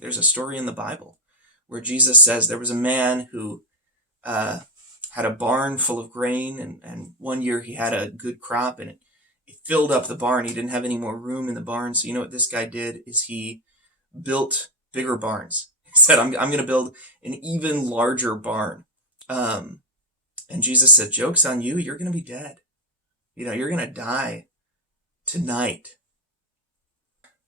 There's a story in the Bible where Jesus says there was a man who had a barn full of grain, and one year he had a good crop, and it filled up the barn. He didn't have any more room in the barn. So you know what this guy did is he built bigger barns. He said, I'm going to build an even larger barn. And Jesus said, joke's on you. You're going to be dead. You're going to die tonight.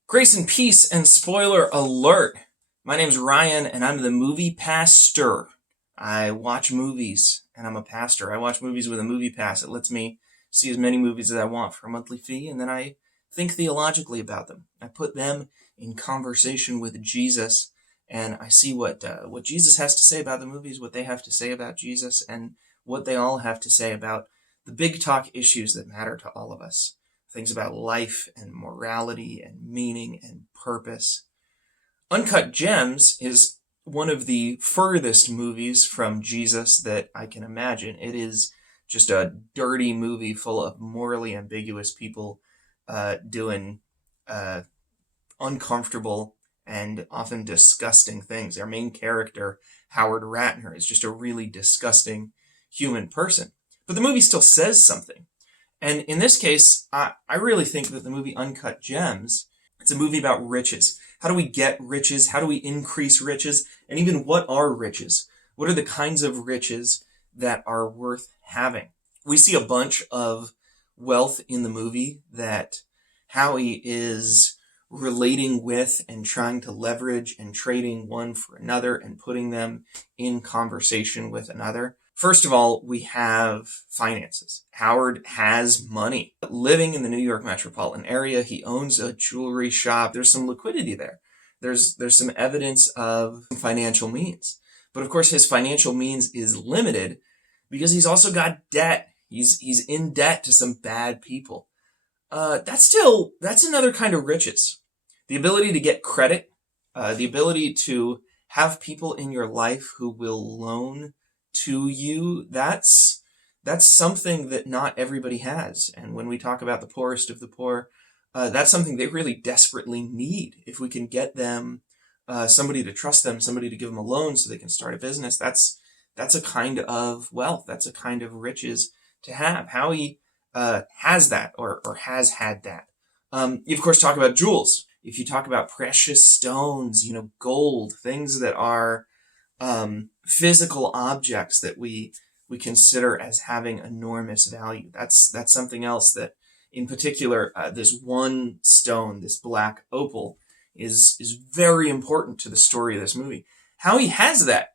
Grace and peace, and spoiler alert. My name's Ryan, and I'm the movie pastor. I watch movies, and I'm a pastor. I watch movies with a movie pass. It lets me see as many movies as I want for a monthly fee, and then I think theologically about them. I put them in conversation with Jesus, and I see what Jesus has to say about the movies, what they have to say about Jesus, and what they all have to say about the big talk issues that matter to all of us. Things about life and morality and meaning and purpose. Uncut Gems is one of the furthest movies from Jesus that I can imagine. It is just a dirty movie full of morally ambiguous people doing uncomfortable and often disgusting things. Our main character, Howard Ratner, is just a really disgusting human person. But the movie still says something. And in this case, I really think that the movie Uncut Gems, it's a movie about riches. How do we get riches? How do we increase riches? And even what are riches? What are the kinds of riches that are worth having? We see a bunch of wealth in the movie that Howie is relating with and trying to leverage and trading one for another and putting them in conversation with another. First of all, we have finances. Howard has money. Living in the New York metropolitan area, he owns a jewelry shop. There's some liquidity there. There's some evidence of financial means. But of course, his financial means is limited because he's also got debt. He's in debt to some bad people. That's another kind of riches. The ability to get credit, the ability to have people in your life who will loan to you, that's something that not everybody has. And when we talk about the poorest of the poor, that's something they really desperately need. If we can get them somebody to trust them, somebody to give them a loan so they can start a business, that's a kind of wealth. That's a kind of riches to have. Howie has that or has had that. You, of course, talk about jewels. If you talk about precious stones, gold, things that are physical objects that we consider as having enormous value. That's something else that, in particular, this one stone, this Black Opal, is very important to the story of this movie. Howie has that.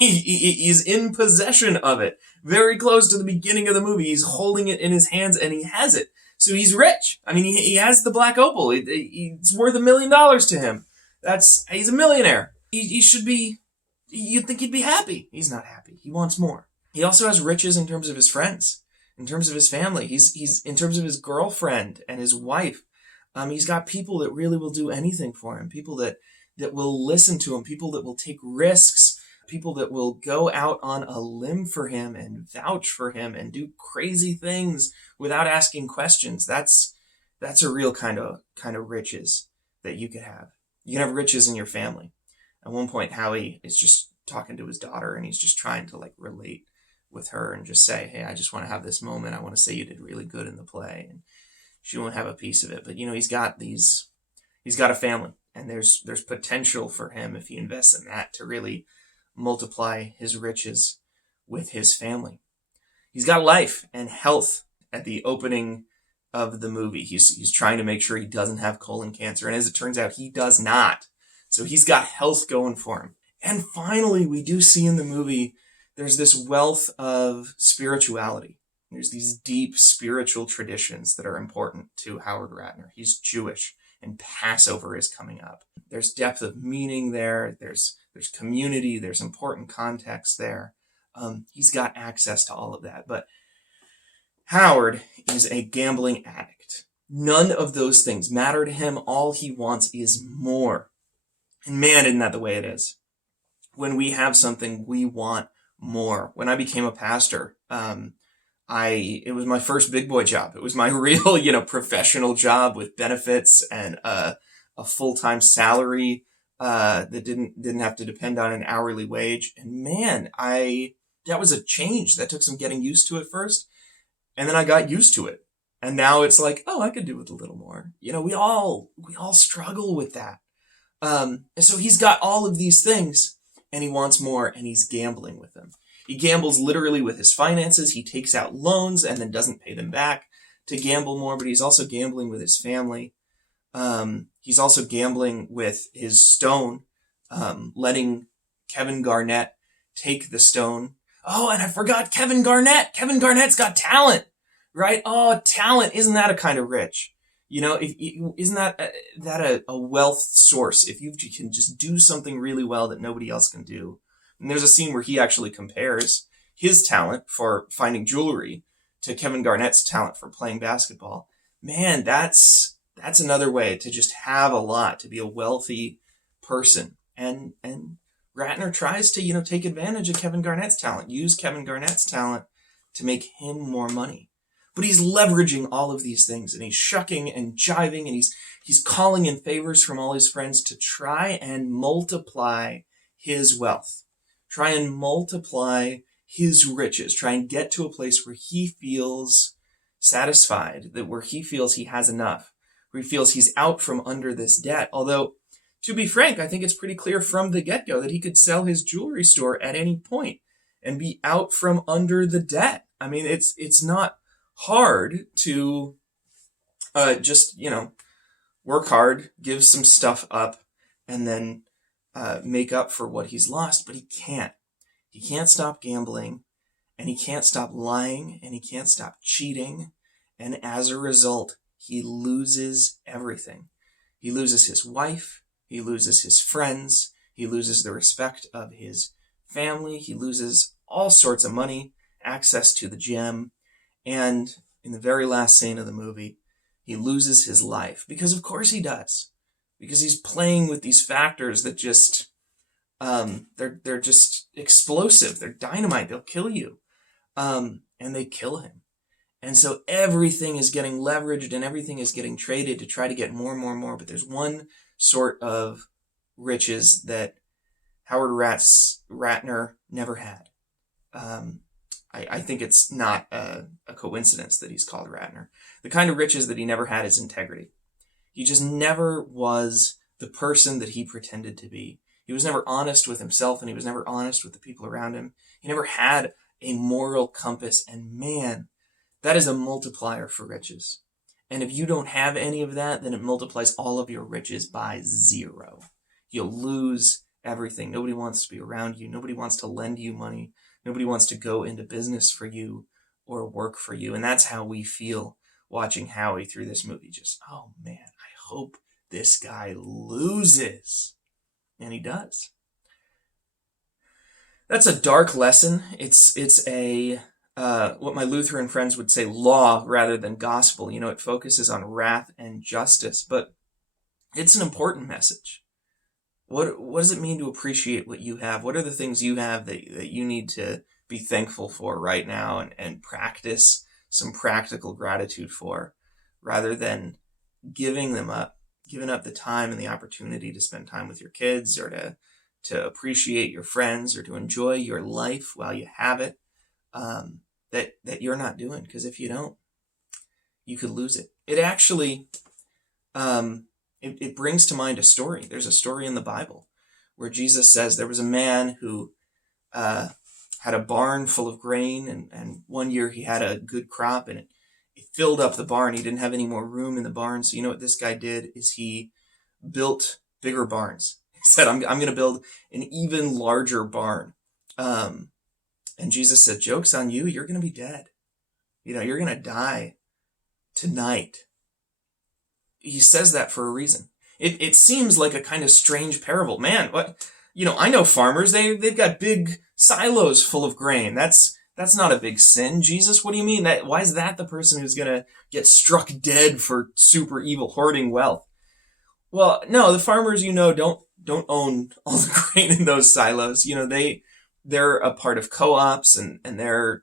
He's in possession of it. Very close to the beginning of the movie. He's holding it in his hands and he has it. So he's rich. I mean, he has the Black Opal. It's worth $1 million to him. He's a millionaire. He should be, you'd think he'd be happy. He's not happy. He wants more. He also has riches in terms of his friends, in terms of his family. He's in terms of his girlfriend and his wife. He's got people that really will do anything for him. People that will listen to him. People that will take risks. People that will go out on a limb for him and vouch for him and do crazy things without asking questions. That's a real kind of riches that you could have. You can have riches in your family. At one point, Howie is just talking to his daughter and he's just trying to relate with her and just say, hey, I just want to have this moment. I want to say you did really good in the play. And she won't have a piece of it. But, he's got a family, and there's potential for him if he invests in that to really multiply his riches with his family. He's got life and health at the opening of the movie. He's trying to make sure he doesn't have colon cancer. And as it turns out, he does not. So he's got health going for him. And finally, we do see in the movie, there's this wealth of spirituality. There's these deep spiritual traditions that are important to Howard Ratner. He's Jewish, and Passover is coming up. There's depth of meaning there. There's community. There's important context there. He's got access to all of that. But Howard is a gambling addict. None of those things matter to him. All he wants is more. And man, isn't that the way it is? When we have something, we want more. When I became a pastor, it was my first big boy job. It was my real, professional job with benefits and a full-time salary. that didn't have to depend on an hourly wage. And man, that was a change. That took some getting used to at first, and then I got used to it. And now it's like, oh, I could do with a little more. We all struggle with that. And so he's got all of these things, and he wants more, and he's gambling with them. He gambles literally with his finances. He takes out loans and then doesn't pay them back to gamble more, but he's also gambling with his family. He's also gambling with his stone, letting Kevin Garnett take the stone. Oh, and I forgot Kevin Garnett. Kevin Garnett's got talent, right? Oh, talent. Isn't that a kind of rich? Isn't that a wealth source? If you can just do something really well that nobody else can do. And there's a scene where he actually compares his talent for finding jewelry to Kevin Garnett's talent for playing basketball. Man, that's another way to just have a lot, to be a wealthy person. And Ratner tries to, take advantage of Kevin Garnett's talent, use Kevin Garnett's talent to make him more money. But he's leveraging all of these things, and he's shucking and jiving, and he's calling in favors from all his friends to try and multiply his wealth, try and multiply his riches, try and get to a place where he feels satisfied, where he feels he has enough, where he feels he's out from under this debt. Although, to be frank, I think it's pretty clear from the get-go that he could sell his jewelry store at any point and be out from under the debt. I mean, it's not hard to just, work hard, give some stuff up, and then make up for what he's lost, but he can't. He can't stop gambling, and he can't stop lying, and he can't stop cheating, and as a result, he loses everything. He loses his wife, he loses his friends, he loses the respect of his family, he loses all sorts of money, access to the gem, and in the very last scene of the movie, he loses his life. Because of course he does. Because he's playing with these factors that just, they're just explosive. They're dynamite. They'll kill you. And they kill him. And so everything is getting leveraged and everything is getting traded to try to get more and more and more. But there's one sort of riches that Howard Ratner never had. I think it's not a coincidence that he's called Ratner. The kind of riches that he never had is integrity. He just never was the person that he pretended to be. He was never honest with himself, and he was never honest with the people around him. He never had a moral compass, and man, that is a multiplier for riches. And if you don't have any of that, then it multiplies all of your riches by 0. You'll lose everything. Nobody wants to be around you. Nobody wants to lend you money. Nobody wants to go into business for you or work for you. And that's how we feel watching Howie through this movie. Just, oh man, I hope this guy loses. And he does. That's a dark lesson. It's a what my Lutheran friends would say, law rather than gospel. It focuses on wrath and justice, but it's an important message. What does it mean to appreciate what you have? What are the things you have that you need to be thankful for right now and practice some practical gratitude for, rather than giving up the time and the opportunity to spend time with your kids, or to appreciate your friends, or to enjoy your life while you have it, that you're not doing. Because if you don't, you could lose it. It actually, it brings to mind a story. There's a story in the Bible where Jesus says there was a man who had a barn full of grain, and one year he had a good crop, and it filled up the barn. He didn't have any more room in the barn. So what this guy did is he built bigger barns. He said, I'm going to build an even larger barn. And Jesus said, joke's on you. You're going to be dead. You're going to die tonight. He says that for a reason. It seems like a kind of strange parable. Man, what? I know farmers, they've got big silos full of grain. That's not a big sin. Jesus, what do you mean? Why is that the person who's going to get struck dead for super evil hoarding wealth? Well, no, the farmers, don't own all the grain in those silos. They're a part of co-ops, and they're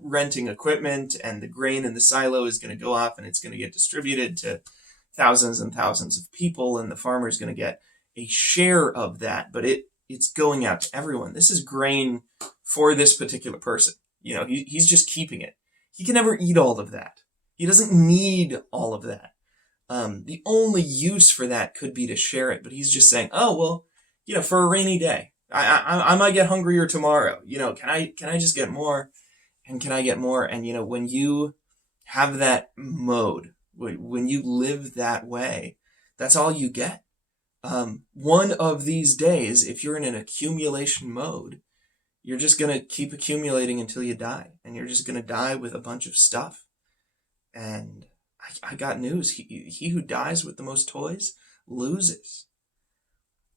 renting equipment, and the grain in the silo is going to go off and it's going to get distributed to thousands and thousands of people, and the farmer is going to get a share of that, but it's going out to everyone. This is grain for this particular person. He's just keeping it. He can never eat all of that. He doesn't need all of that. The only use for that could be to share it, but he's just saying, oh, well, for a rainy day, I might get hungrier tomorrow. Can I just get more? And can I get more? And, when you have that mode, when you live that way, that's all you get. One of these days, if you're in an accumulation mode, you're just going to keep accumulating until you die. And you're just going to die with a bunch of stuff. And I got news. He who dies with the most toys loses.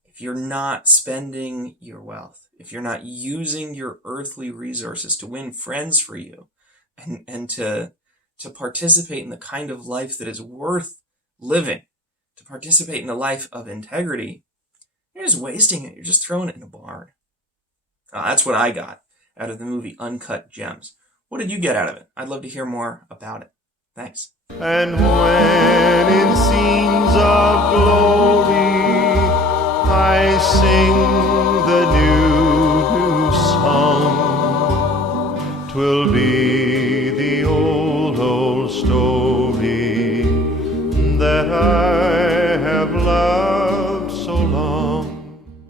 If you're not spending your wealth, if you're not using your earthly resources to win friends for you and to participate in the kind of life that is worth living, to participate in a life of integrity, you're just wasting it. You're just throwing it in a barn. That's what I got out of the movie Uncut Gems. What did you get out of it? I'd love to hear more about it. Thanks. And when in scenes of glory I sing the new song, 'twill be the old story that I